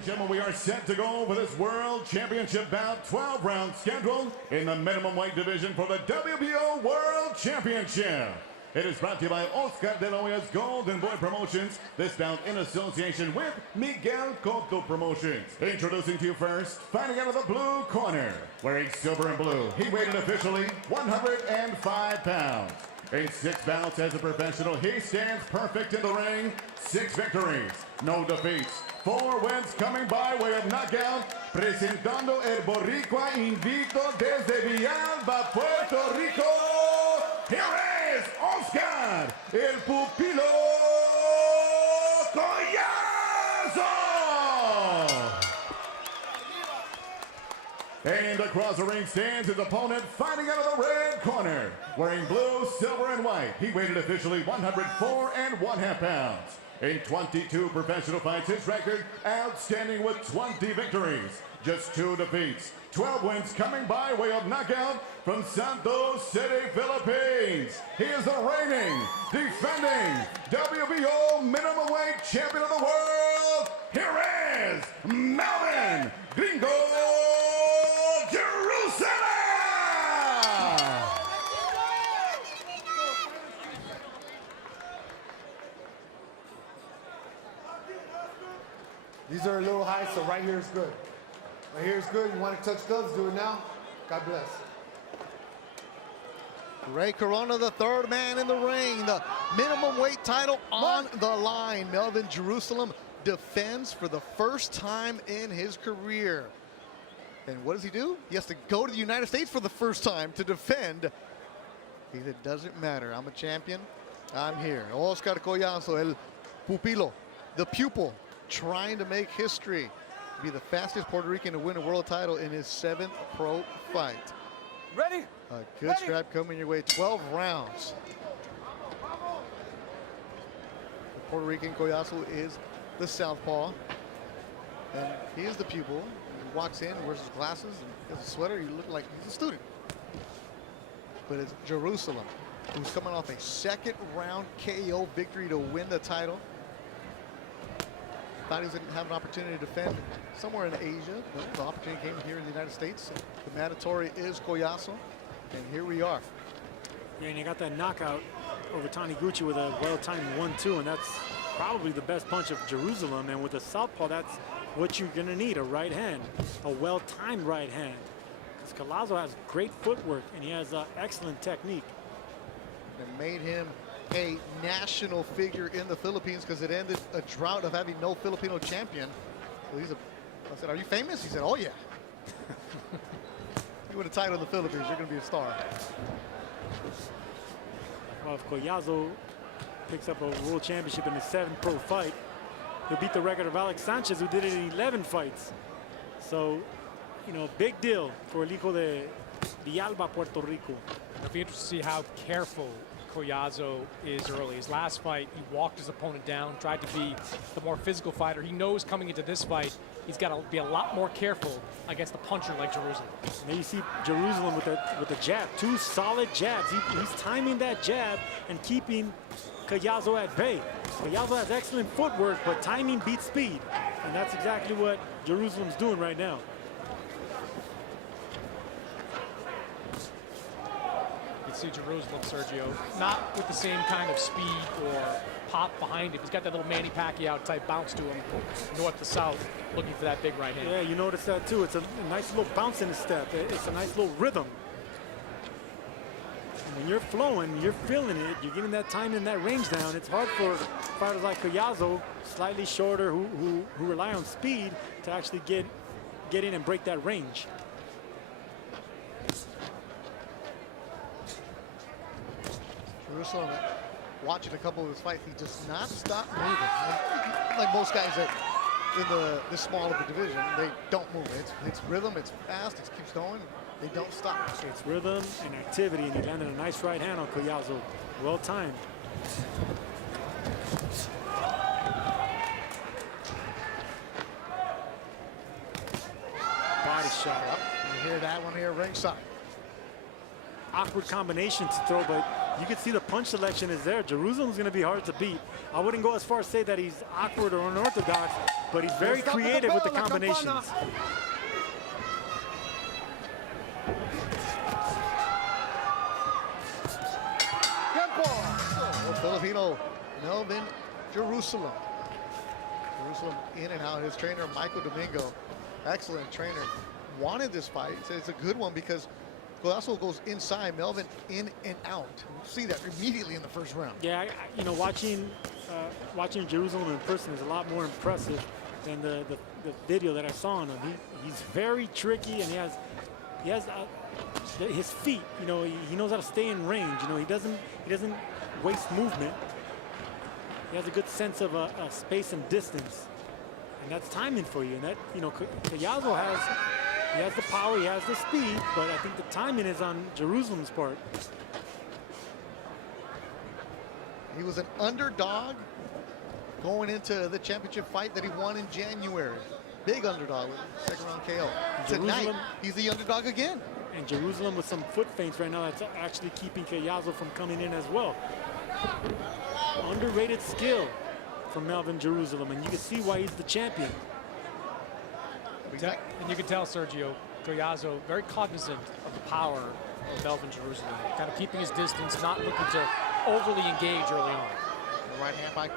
and gentlemen, we are set to go for this World Championship bout, 12-round schedule in the minimum weight division for the WBO World Championship. It is brought to you by Oscar de la Hoya's Golden Boy Promotions, this bout in association with Miguel Cotto Promotions. Introducing to you first, fighting out of the blue corner, wearing silver and blue, he weighed officially 105 pounds. In 6 bouts as a professional, he stands perfect in the ring, 6 victories, no defeats, 4 wins coming by way of knockout, presentando el Boricua invicto desde Villalba, Puerto Rico. Here is Oscar, el Pupilo Collazo! And across the ring stands his opponent, fighting out of the red corner, wearing blue, silver, and white. He weighed officially 104 1/2 pounds. In 22 professional fights, his record outstanding with 20 victories, just 2 defeats, 12 wins coming by way of knockout from Santos City, Philippines. He is the reigning, defending WBO minimum weight champion of the world. Here is Melvin Gringo Jerusalem! These are a little high, so right here is good. Right here is good. You want to touch gloves, do it now. God bless. Ray Corona, the 3rd man in the ring. The minimum weight title on the line. Melvin Jerusalem defends for the first time in his career. And what does he do? He has to go to the United States for the first time to defend. He said, doesn't matter. I'm a champion. I'm here. Oscar Collazo, el pupilo, the pupil, trying to make history. Be the fastest Puerto Rican to win a world title in his 7th pro fight. Ready? A good scrap coming your way, 12 rounds. The Puerto Rican Collazo is the southpaw, and he is the pupil. He walks in, wears his glasses, and has a sweater. You look like he's a student. But it's Jerusalem, who's coming off a 2nd round KO victory to win the title. Thought he was going to have an opportunity to defend somewhere in Asia, but the opportunity came here in the United States. The mandatory is Collazo, and here we are. Yeah, and you got that knockout over Taniguchi with a well-timed 1-2, and that's probably the best punch of Jerusalem. And with a southpaw, that's what you're going to need, a right hand, a well-timed right hand. Because Collazo has great footwork, and he has excellent technique. It made him a national figure in the Philippines because it ended a drought of having no Filipino champion. So I said, are you famous? He said, oh yeah. You win a title in the Philippines, you're going to be a star. Well, if Collazo picks up a world championship in his 7th pro fight, he'll beat the record of Alex Sanchez, who did it in 11 fights. So, you know, big deal for el hijo de Villalba, Puerto Rico. It'll be interesting to see how careful Collazo is early. His last fight, he walked his opponent down, tried to be the more physical fighter. He knows coming into this fight, he's got to be a lot more careful against a puncher like Jerusalem. And you see Jerusalem with the jab, 2 solid jabs. He's timing that jab and keeping Collazo at bay. Collazo has excellent footwork, but timing beats speed. And that's exactly what Jerusalem's doing right now. You see Jerusalem, Sergio, not with the same kind of speed or pop behind him. He's got that little Manny Pacquiao type bounce to him, north to south, looking for that big right hand. Yeah, you notice that too. It's a nice little bounce in the step. It's a nice little rhythm. And when you're flowing, you're feeling it, you're getting that time and that range down. It's hard for fighters like Collazo, slightly shorter, who rely on speed to actually get in and break that range. Jerusalem, watching a couple of his fights, he does not stop moving. Like most guys that in this small of a division, they don't move. It's rhythm, it's fast, it keeps going. They don't stop. It's rhythm and activity, and he landed a nice right hand on Collazo. Well timed. Body shot. You hear that one here ringside. Awkward combination to throw, but You can see the punch selection is there. Jerusalem's going to be hard to beat. I wouldn't go as far as say that he's awkward or unorthodox, but he's very creative with the combinations. Filipino Melvin Jerusalem. Jerusalem in and out. His trainer, Michael Domingo, excellent trainer, wanted this fight. He said it's a good one because Koolaslo goes inside, Melvin in and out. We'll see that immediately in the first round. Yeah, you know, watching Jerusalem in person is a lot more impressive than the video that I saw on him. He's very tricky, and he has his feet. You know, he knows how to stay in range. You know, he doesn't waste movement. He has a good sense of space and distance, and that's timing for you. And that, you know, Koolaslo has the power, he has the speed, but I think the timing is on Jerusalem's part. He was an underdog going into the championship fight that he won in January. Big underdog, second round KO. Tonight, he's the underdog again. And Jerusalem with some foot feints right now that's actually keeping Koolaslo from coming in as well. Underrated skill from Melvin Jerusalem, and you can see why he's the champion. And you can tell Sergio Koolaslo very cognizant of the power of Melvin Jerusalem, kind of keeping his distance, not looking to overly engage early on. The right hand by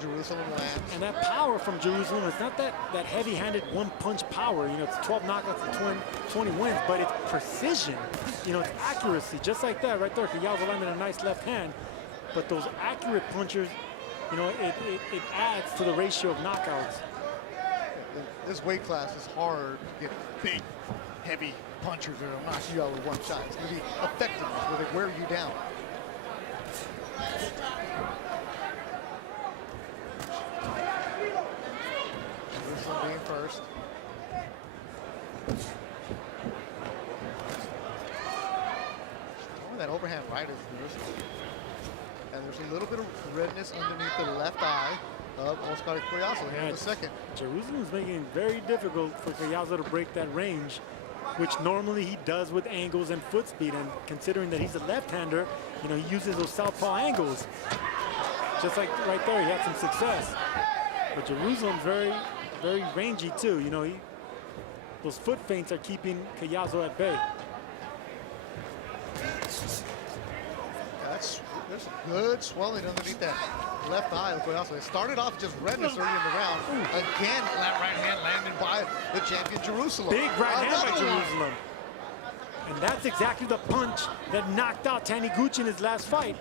Jerusalem lands. And that power from Jerusalem, it's not that heavy-handed one-punch power. You know, it's 12 knockouts and 20 wins, but it's precision. You know, it's accuracy, just like that right there. Koolaslo landed a nice left hand, but those accurate punchers, you know, it adds to the ratio of knockouts. This weight class is hard to get big, heavy punchers that'll knock you out with one shot. It's going to be effective where they wear you down. Jerusalem being first. Oh, that overhand right is Jerusalem. And there's a little bit of redness underneath the left eye of Oscar Koolaslo here in the second. Jerusalem's making it very difficult for Koolaslo to break that range, which normally he does with angles and foot speed. And considering that he's a left-hander, you know, he uses those southpaw angles. Just like right there, he had some success. But Jerusalem's very, very rangy too. You know, those foot feints are keeping Koolaslo at bay. There's good swelling underneath that left eye of Koolaslo. It started off just redness early in the round. Again, that right hand landed by the champion Jerusalem. Big right hand by Jerusalem. And that's exactly the punch that knocked out Taniguchi in his last fight.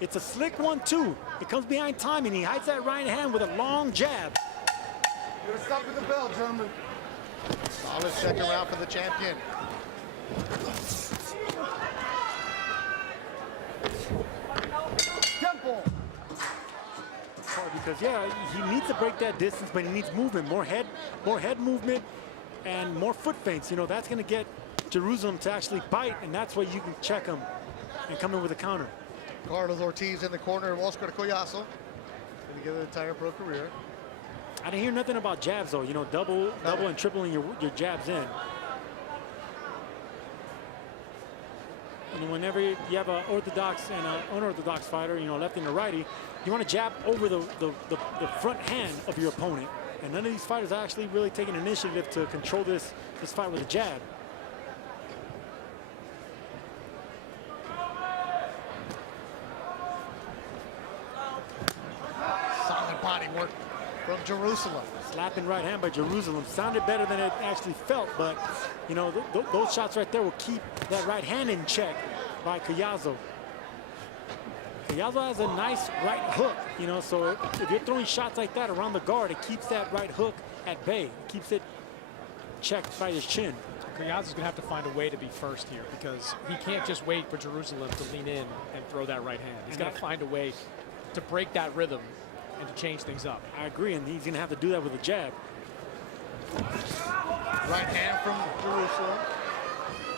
It's a slick 1-2. It comes behind timing. He hides that right hand with a long jab. You're gonna stop with the bell, gentlemen. Solid second round for the champion. Because yeah, he needs to break that distance, but he needs movement, more head movement, and more foot feints. You know, that's going to get Jerusalem to actually bite, and that's why you can check him and come in with a counter. Carlos Ortiz in the corner of Oscar Koolaslo. Put together the entire pro career. I didn't hear nothing about jabs though. You know, double and tripling your jabs in. And whenever you have an orthodox and an unorthodox fighter, you know, lefty and a righty, you want to jab over the front hand of your opponent. And none of these fighters are actually really taking initiative to control this fight with a jab. Solid body work from Jerusalem. Slapping right hand by Jerusalem sounded better than it actually felt, but you know, those shots right there will keep that right hand in check by Koolaslo. Koolaslo has a nice right hook, you know, so if you're throwing shots like that around the guard, it keeps that right hook at bay. It keeps it checked by his chin. Koolaslo's going to have to find a way to be first here because he can't just wait for Jerusalem to lean in and throw that right hand. He's got to find a way to break that rhythm and to change things up. I agree, and he's going to have to do that with a jab. Right hand from Jerusalem.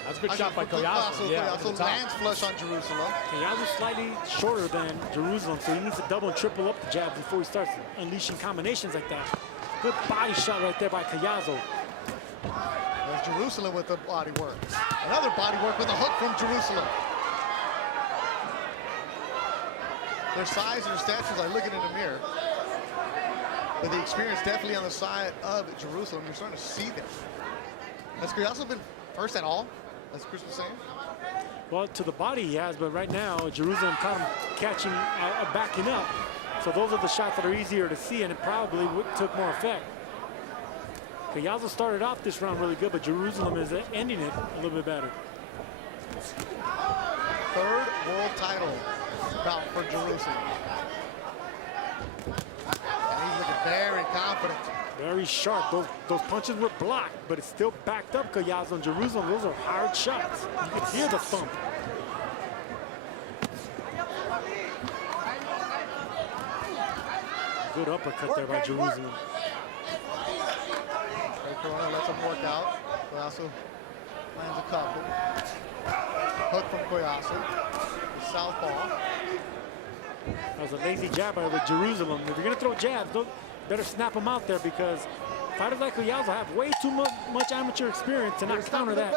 That's a good shot by Koolaslo. Yeah, Koolaslo lands flush on Jerusalem. Koolaslo's slightly shorter than Jerusalem, so he needs to double and triple up the jab before he starts unleashing combinations like that. Good body shot right there by Koolaslo. There's Jerusalem with the body work. Another body work with a hook from Jerusalem. Their size and their stature is like looking in the mirror. But the experience definitely on the side of Jerusalem. You're starting to see that. Has Kooyazo been first at all, as Chris was saying? Well, to the body he has, but right now Jerusalem caught him catching, backing up. So those are the shots that are easier to see, and it probably took more effect. Kooyazo started off this round really good, but Jerusalem is ending it a little bit better. Third world title bout for Jerusalem. And he's looking very confident. Very sharp. Those punches were blocked, but it's still backed up. Kooyazo and Jerusalem, those are hard shots. You can hear the thump. Good uppercut there by Jerusalem. Corona lets him work out. Kooyazo lands a couple. Hook from Kooyazo. Southpaw. That was a lazy jab by Jerusalem. If you're going to throw jabs, better snap them out there, because fighters like Kooyazo have way too much amateur experience to not counter that.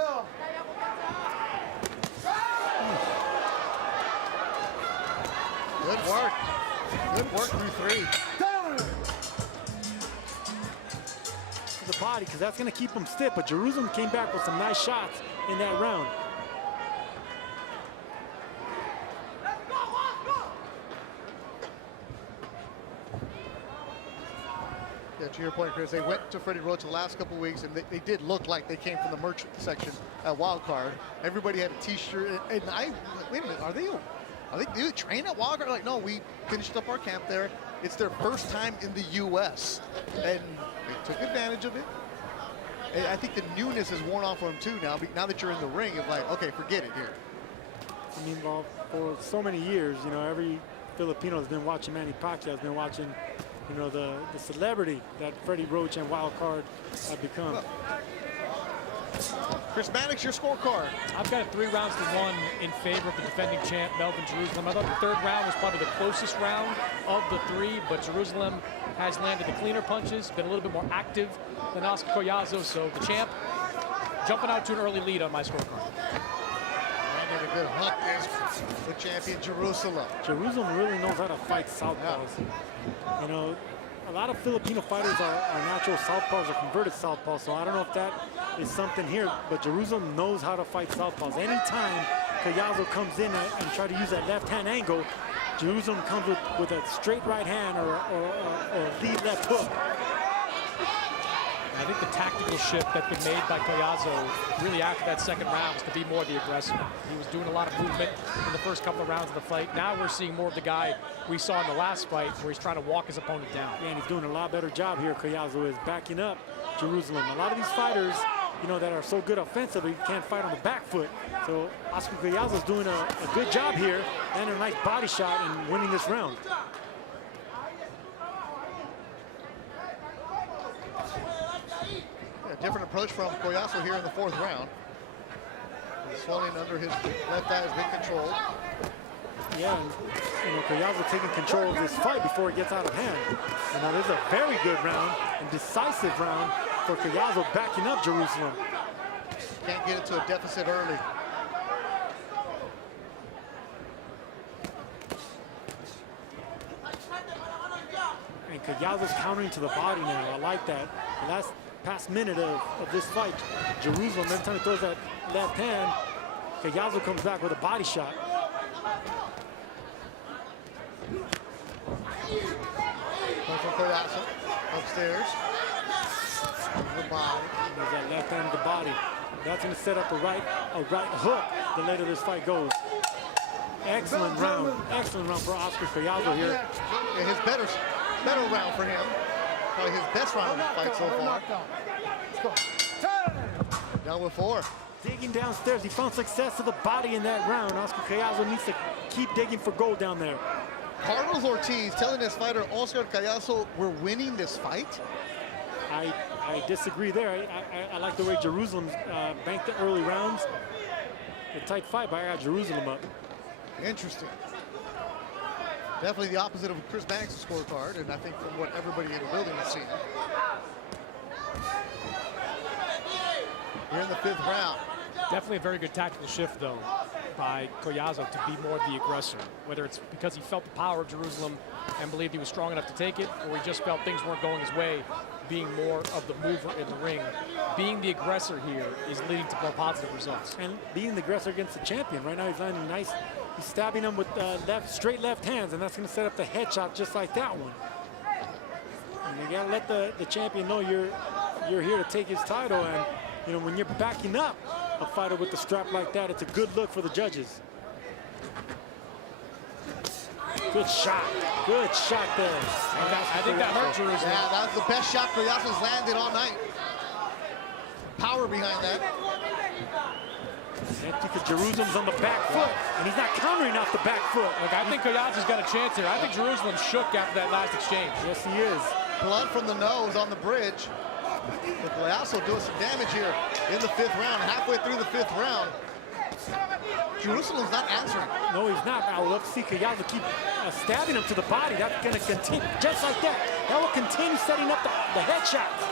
Good work. Good work through three. The body, because that's going to keep him stiff, but Jerusalem came back with some nice shots in that round. Yeah, to your point, Chris, they went to Freddie Roach the last couple of weeks, and they did look like they came from the merch section at Wild Card. Everybody had a T-shirt, and wait a minute, do they train at Wild Card? Like, no, we finished up our camp there. It's their first time in the U.S., and they took advantage of it. And I think the newness is worn off for them too now. Now that you're in the ring, it's like, okay, forget it here. I mean, well, for so many years, you know, every Filipino has been watching Manny Pacquiao, has been watching, you know, the celebrity that Freddie Roach and Wild Card have become. Chris Mannix, your scorecard. I've got it 3 rounds to 1 in favor of the defending champ, Melvin Jerusalem. I thought the third round was probably the closest round of the 3, but Jerusalem has landed the cleaner punches, been a little bit more active than Oscar Kooyazo, so the champ jumping out to an early lead on my scorecard. And a good hook is the champion Jerusalem. Jerusalem really knows how to fight southpaws. You know, a lot of Filipino fighters are natural southpaws or converted southpaws, so I don't know if that is something here, but Jerusalem knows how to fight southpaws. Anytime Kooyazo comes in and try to use that left-hand angle, Jerusalem comes with a straight right hand or a lead left hook. I think the tactical shift that's been made by Kooyazo really after that second round was to be more the aggressor. He was doing a lot of movement in the first couple of rounds of the fight. Now we're seeing more of the guy we saw in the last fight where he's trying to walk his opponent down. Yeah, and he's doing a lot better job here, Kooyazo is backing up Jerusalem. A lot of these fighters, you know, that are so good offensively can't fight on the back foot. So Oscar Kooyazo is doing a good job here and a nice body shot and winning this round. Different approach from Kooyazo here in the 4th round. The swelling under his left eye has been controlled. Yeah, and you know, Kooyazo taking control of this fight before it gets out of hand. And now this is a very good round and decisive round for Kooyazo backing up Jerusalem. Can't get into a deficit early. And Kooyazo's countering to the body now. I like that. The past minute of this fight, Jerusalem, every time he throws that left hand, Kooyazo comes back with a body shot. From Kooyazo, upstairs. The body. There's that left hand to the body. That's going to set up a right hook the later this fight goes. Excellent round for Oscar Kooyazo here. Yeah, his better round for him. Probably his best round of the fight so far. Down with 4. Digging downstairs, he found success to the body in that round. Oscar Kooyazo needs to keep digging for gold down there. Carlos Ortiz telling his fighter Oscar Kooyazo, we're winning this fight. I disagree there. I like the way Jerusalem banked the early rounds. A tight fight, but I got Jerusalem up. Interesting. Definitely the opposite of Chris Mannix's scorecard, and I think from what everybody in the building is seeing. We're in the 5th round. Definitely a very good tactical shift, though. by Koliazo to be more the aggressor, whether it's because he felt the power of Jerusalem and believed he was strong enough to take it, or he just felt things weren't going his way, being more of the mover in the ring. Being the aggressor here is leading to more positive results. And being the aggressor against the champion. Right now he's landing nice. He's stabbing him with straight left hands, and that's going to set up the headshot just like that one. And you got to let the champion know you're here to take his title, and you know, when you're backing up a fighter with the strap like that, it's a good look for the judges. Good shot there. I think that hurt Jerusalem. Yeah, that's the best shot Koliazo's landed all night. Power behind that. Because Jerusalem's on the back foot, and he's not countering off the back foot. Look, I think Koliazo's got a chance here. I think Jerusalem shook after that last exchange. Yes, he is. Blood from the nose on the bridge. But Koliazo doing some damage here in the 5th round. Halfway through the 5th round, Jerusalem's not answering. No, he's not. I would love to see Koliazo keep stabbing him to the body. That's going to continue, just like that. That will continue setting up the headshots.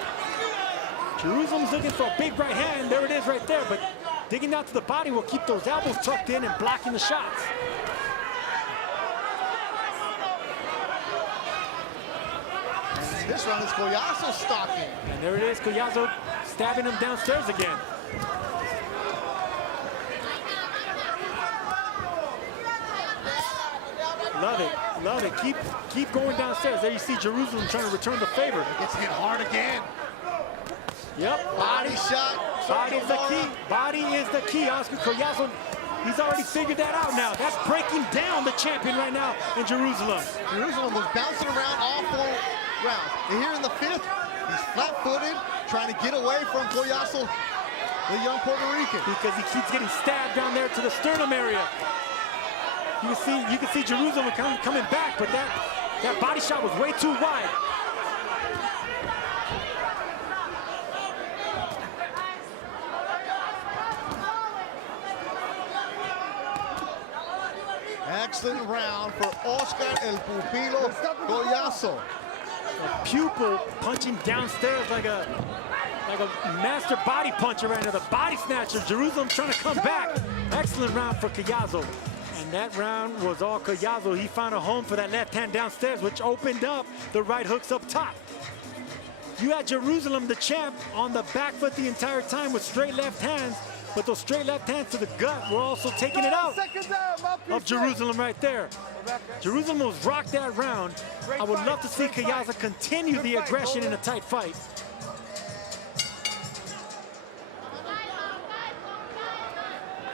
Jerusalem's looking for a big right hand. There it is right there. But digging down to the body will keep those elbows tucked in and blocking the shots. This round is Koliazo stalking. And there it is, Koliazo stabbing him downstairs again. Love it. Keep going downstairs. There you see Jerusalem trying to return the favor. Gets hit hard again. Yep. Body shot. Body is the key. Body is the key. Oscar Koliazo, he's already figured that out now. That's breaking down the champion right now in Jerusalem. Jerusalem was bouncing around all 4 rounds. And here in the 5th, he's flat-footed, trying to get away from Koliazo, the young Puerto Rican. Because he keeps getting stabbed down there to the sternum area. You can see Jerusalem coming back, but that body shot was way too wide. Excellent round for Oscar El Pupilo Koliazo. A pupil punching downstairs like a master body puncher right now. The body snatcher. Jerusalem trying to come back. Excellent round for Koliazo. And that round was all Koliazo. He found a home for that left hand downstairs, which opened up the right hooks up top. You had Jerusalem, the champ, on the back foot the entire time with straight left hands, but those straight left hands to the gut were also taking it out of Jerusalem right there. Jerusalem was rocked that round. I would love to see Koliazo continue the aggression in a tight fight.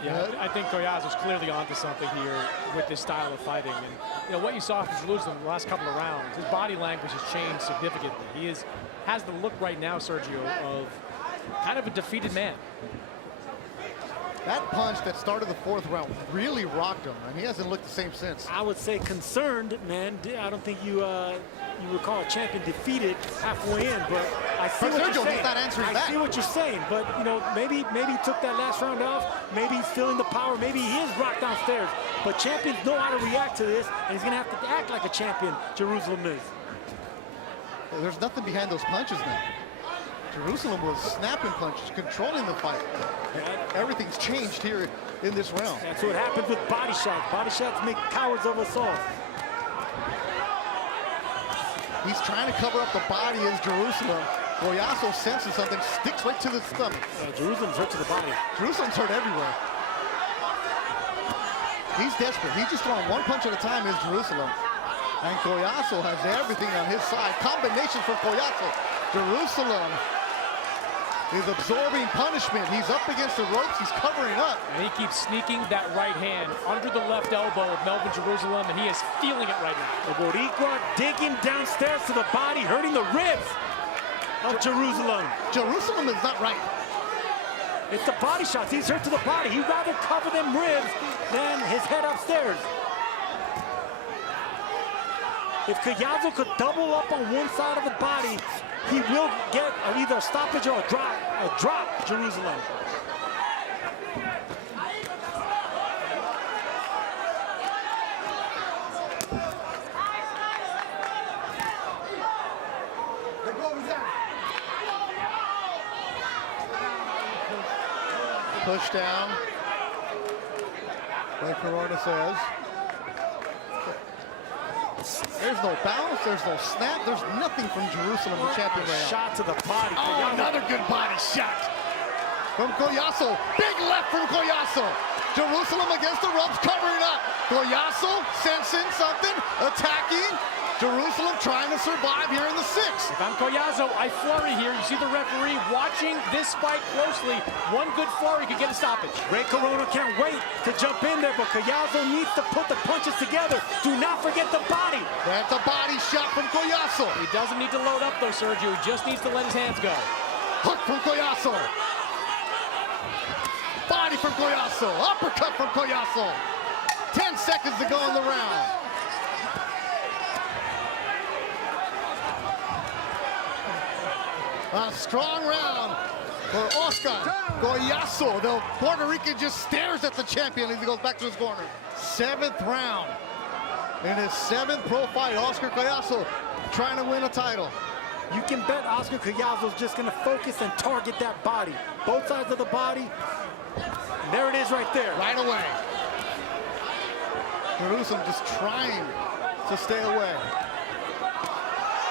Yeah, I think Koliazo's clearly onto something here with this style of fighting. And you know what you saw from Jerusalem in the last couple of rounds, his body language has changed significantly. He has the look right now, Sergio, of kind of a defeated man. That punch that started the 4th round really rocked him, and he hasn't looked the same since. I would say concerned, man. I don't think you recall a champion defeated halfway in, but I see what you're saying. He's not answering back. I see what you're saying, but you know, maybe he took that last round off. Maybe he's feeling the power. Maybe he is rocked downstairs. But champions know how to react to this, and he's gonna have to act like a champion. Jerusalem is. There's nothing behind those punches now. Jerusalem was snapping punches, controlling the fight. Everything's changed here in this round. That's what happens with body shots. Body shots make cowards of us all. He's trying to cover up the body as Jerusalem. Koliazo senses something, sticks right to the stomach. Jerusalem's hurt to the body. Jerusalem's hurt everywhere. He's desperate. He's just throwing one punch at a time as Jerusalem. And Koliazo has everything on his side. Combination for Koliazo. Jerusalem is absorbing punishment. He's up against the ropes. He's covering up. And he keeps sneaking that right hand under the left elbow of Melvin Jerusalem, and he is feeling it right now. The Boricua digging downstairs to the body, hurting the ribs of Jerusalem. Jerusalem is not right. It's the body shots. He's hurt to the body. He'd rather cover them ribs than his head upstairs. If Koliazo could double up on one side of the body, he will get either a stoppage or a drop Jerusalem. Push down. Like Corona says. There's no bounce, there's no snap, there's nothing from Jerusalem, the champion right now. Shot to the body. Oh, another good body shot from Kooyaso. Big left from Kooyaso. Jerusalem against the ropes, covering up. Kooyaso sensing something, attacking. Jerusalem trying to survive here in the 6th. If I'm Kooyaso, I flurry here. You see the referee watching this fight closely. One good flurry could get a stoppage. Ray Corona can't wait to jump in there, but Kooyaso needs to put the punches together. Do not forget the body. That's a body shot from Kooyaso. He doesn't need to load up though, Sergio. He just needs to let his hands go. Hook from Kooyaso. Body from Kooyaso. Uppercut from Kooyaso. 10 seconds to go in the round. A strong round for Oscar Kooyaso. The Puerto Rican just stares at the champion as he goes back to his corner. 7th round. In his 7th pro fight, Oscar Kooyaso trying to win a title. You can bet Oscar Kooyaso's just going to focus and target that body. Both sides of the body. And there it is right there. Right away. Jerusalem just trying to stay away.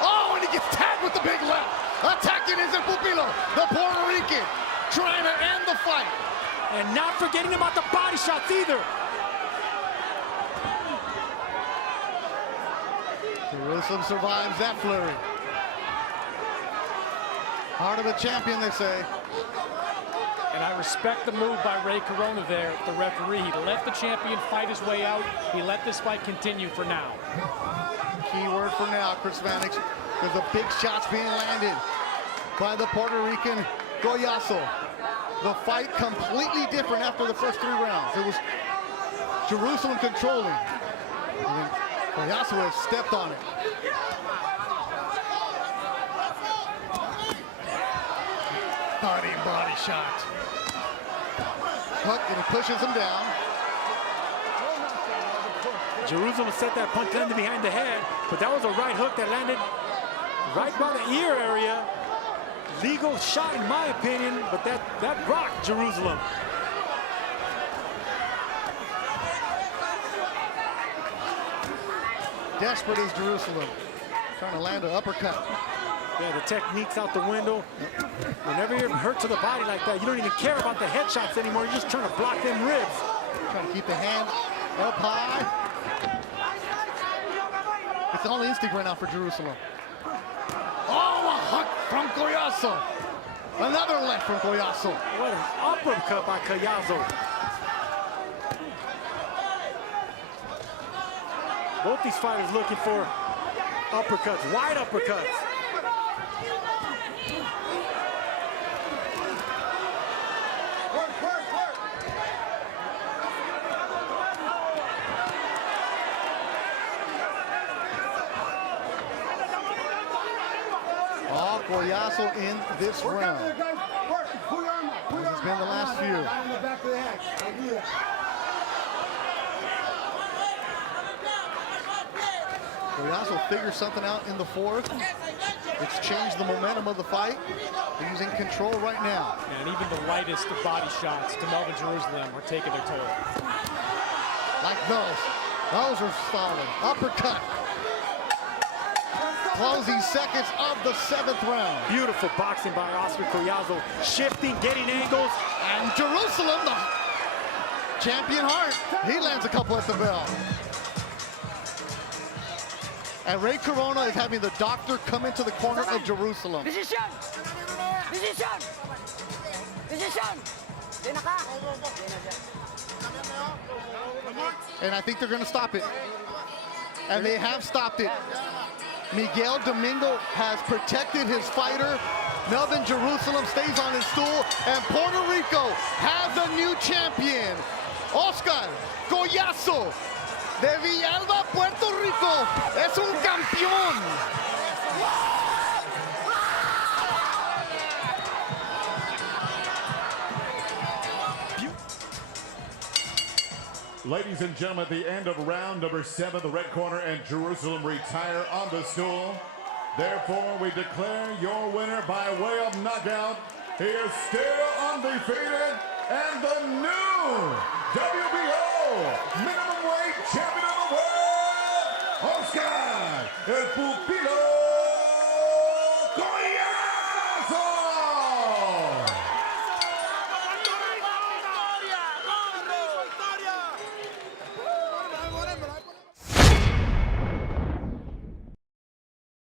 Oh, and he gets tagged with the big left. Attacking is El Pupilo, the Puerto Rican, trying to end the fight. And not forgetting about the body shots either. Jerusalem survives that flurry. Heart of a champion, they say. And I respect the move by Ray Corona there, the referee. He let the champion fight his way out. He let this fight continue for now. Key word for now, Chris Vanix. There's the big shots being landed by the Puerto Rican Kooyaso. The fight completely different after the first 3 rounds. It was Jerusalem controlling. And then Kooyaso has stepped on it. Body shot. Hook, and he pushes him down. Jerusalem set that punch landed behind the head, but that was a right hook that landed right by the ear area. Legal shot in my opinion, but that rocked Jerusalem. Desperate is Jerusalem. Trying to land an uppercut. Yeah, the technique's out the window. Whenever you're hurt to the body like that, you don't even care about the headshots anymore. You're just trying to block them ribs. Trying to keep the hand up high. It's all instinct right now for Jerusalem. Oh, a hook from Kooyaso. Another left from Kooyaso. What an uppercut by Kooyaso. Both these fighters looking for uppercuts, wide uppercuts. Kooyaso in this round. This has been the last few. Kooyaso figures something out in the 4th. It's changed the momentum of the fight. He's in control right now. And even the lightest of body shots to Melvin Jerusalem are taking their toll. Like those. Those are solid. Uppercut. Closing seconds of the 7th round. Beautiful boxing by Oscar Kooyaso. Shifting, getting angles. And Jerusalem, the champion heart, he lands a couple at the bell. And Ray Corona is having the doctor come into the corner of Jerusalem. Decision! Decision! Decision! And I think they're going to stop it. And they have stopped it. Miguel Domingo has protected his fighter. Melvin Jerusalem stays on his stool. And Puerto Rico has a new champion. Oscar Kooyaso de Villalba, Puerto Rico. Es un campeón. Ladies and gentlemen, at the end of round number 7, the red corner and Jerusalem retire on the stool. Therefore, we declare your winner by way of knockout. He is still undefeated and the new WBO minimum weight champion of the world, Oscar, el pupilo